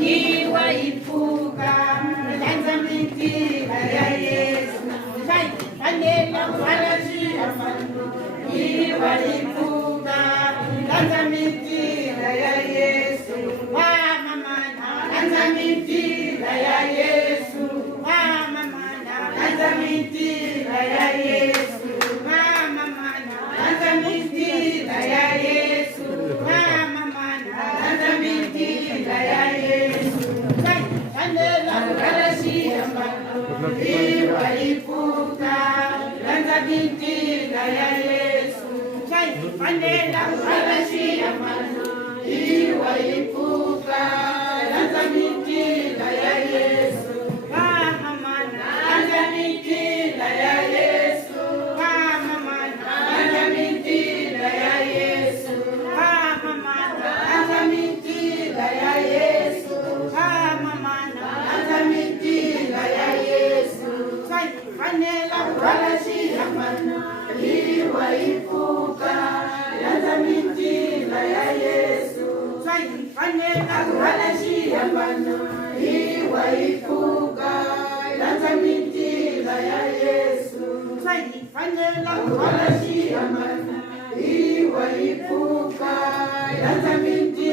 iwaipuka lanza mitila ya Yesu anena kuhalashia mano iwaipuka lanza mitila ya Yesu mama mana lanza mitila ya Yesu mama mana lanza mitila ya Yesu mama mana lanza mitila ya Yesu mama mana lanza mitila ya Yesu anela kuhalashia mano iwaipuka lanza mitila ya Yesu anela kuhalashia mano iwaipuka lanza mitila ya Yesu mama mana lanza mitila ya Yesu mama mana lanza mitila ya Yesu mama mana lanza mitila ya Yesu mama mana lanza mitila ya Yesu anela kuhalashia mano iwaipuka lanza mitila ya Yesu anela kuhalashia mano iwaipuka lanza mitila ya Yesu anela kuhalashia mano iwaipuka lanza mitila